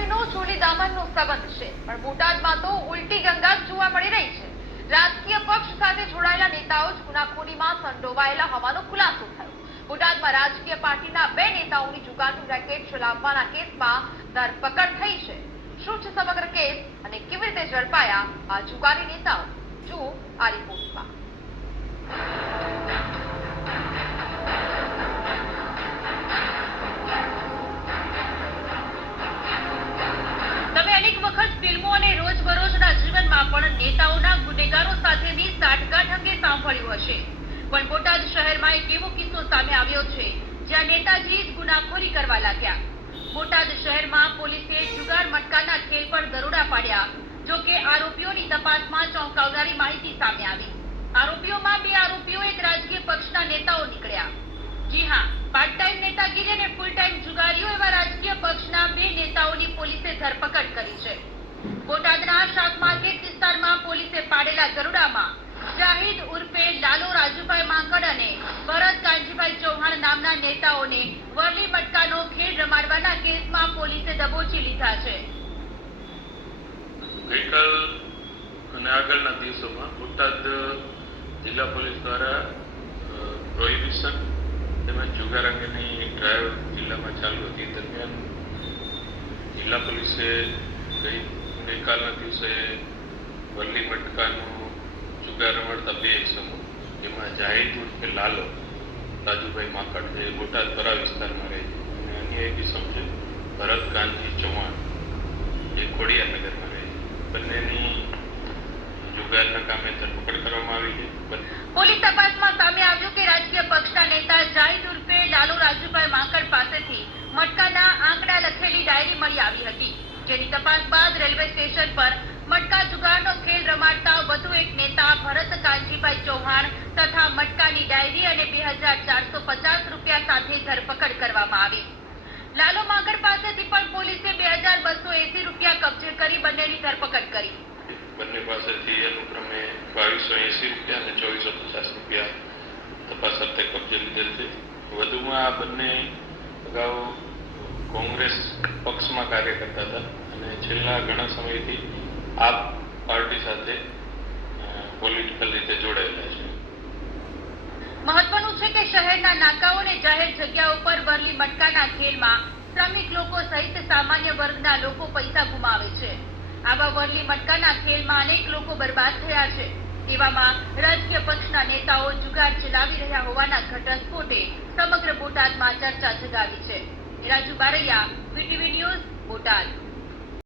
ગુનાખોરીનો ચોલી દામનનો સંબંધ છે, પણ બોટાદમાં તો ઉલટી ગંગા જોવા મળી રહી છે. રાજકીય પક્ષ સાથે જોડાયેલા નેતાઓ જ ગુનાખોરીમાં સંડોવાયેલા હોવાનો ખુલાસો થયો. બોટાદમાં રાજકીય પાર્ટીના 2 નેતાઓની જુગારનું રેકેટ ચલાવવાના કેસમાં ધરપકડ થઈ છે. શું છે સમગ્ર કેસ અને કેવી રીતે ઝડપાયા આ જુગારી નેતાઓ? જુઓ આ રિપોર્ટમાં. તમે અનેક વખત ફિલ્મો અને રોજબરોજના જીવનમાં પણ નેતાઓના ગુનેગારો સાથેની સાઠગાંઠ અંગે સાંભળ્યું હશે, પણ બોટાદ શહેરમાં એક એવો કિસ્સો સામે આવ્યો છે જ્યાં નેતાજી જ ગુનાખોરી કરવા લાગ્યા. બોટાદ શહેરમાં પોલીસે જુગાર મટકાના ખેલ પર દરોડા પાડ્યા. જો કે આરોપીઓની તપાસમાં ચોંકાવનારી માહિતી સામે આવી. આરોપીઓમાં 2 આરોપીઓ એક રાજકીય પક્ષના નેતાઓ નીકળ્યા. જી હા, પાર્ટ ટાઈમ નેતાગીરી અને ફૂલ ટાઈમ જુગારીઓ એવા રાજકીય પક્ષના 2 નેતાઓની પોલીસે ધરપકડ કરી છે. બોટાદના શાક માર્કેટ વિસ્તારમાં પોલીસે પાડેલા દરોડામાં જાહિદ ઉર્ફે લાલો રાજુભાઈ માંકડ અને ભરત કાનજીભાઈ ચૌહાણ નામના નેતાઓને વરલી મટકાનો ખેલ રમાડવાના કેસમાં પોલીસે દબોચી લીધા છે. ગઈકાલ અને આગળના દિવસોમાં બોટાદ જિલ્લા પોલીસ દ્વારા પ્રોહિબિશન તેમજ જુગાર અંગેની ડ્રાઈવ જિલ્લામાં ચાલુ હતી. દરમિયાન જિલ્લા પોલીસે ગઈકાલના દિવસે વરલી મટકાનું જુગાર રમાડતા 2 ઇસમો, જેમાં જાહિદ ઉર્ફે લાલો રાજુભાઈ માંકડ જે બોટાદ પરા વિસ્તારમાં રહે છે, અને અન્ય એક ઇસમ છે ભરત કાનજી ચૌહાણ જે ખોડિયારનગરમાં રહે છે. બંનેની જુગારના કામે ધરપકડ કરવામાં આવી છે. પોલીસ તપાસમાં સામે આવ્યું કે રાજકીય પક્ષના નેતા જાહિદ ઉર્ફે લાલો રાજુભાઈ માંકડ પાસેથી મટકાના આંકડા લખેલી ડાયરી મળી આવી હતી, જેની તપાસ બાદ રેલવે સ્ટેશન પર મટકા જુગારનો ખેલ રમાડતા વધુ એક નેતા ભરત કાનજીભાઈ ચૌહાણ તથા મટકાની ડાયરી અને 2450 રૂપિયા સાથે ધરપકડ કરવામાં આવી. લાલો માંકડ પાસેથી પણ પોલીસે 2280 રૂપિયા કબજે કરી બંનેની ધરપકડ કરી. બંને પાસેથી અનુક્રમે 2280 રૂપિયા અને 2450 રૂપિયા તપાસ અર્થે કબજે લીધેલ છે. વધુમાં આ બંને અગાઉ કોંગ્રેસ પક્ષમાં કાર્ય કરતા હતા અને છેલ્લા ઘણા સમયથી આપ પાર્ટી સાથે પોલિટિકલ રીતે જોડાયેલા છે. મહત્વનું છે કે શહેરના નાકાઓ અને જાહેર જગ્યાઓ પર વરલી મટકાના ખેલમાં શ્રમિક લોકો સહિત સામાન્ય વર્ગના લોકો પૈસા ગુમાવે છે. આવા વરલી મટકાના ખેલમાં અનેક લોકો બરબાદ થયા છે. તેવામાં રાજકીય પક્ષના નેતાઓ જુગાર ચલાવી રહ્યા હોવાના ઘટસ્ફોટે સમગ્ર બોટાદમાં ચર્ચા જગાવી છે. Raju Baraiya, VTV news,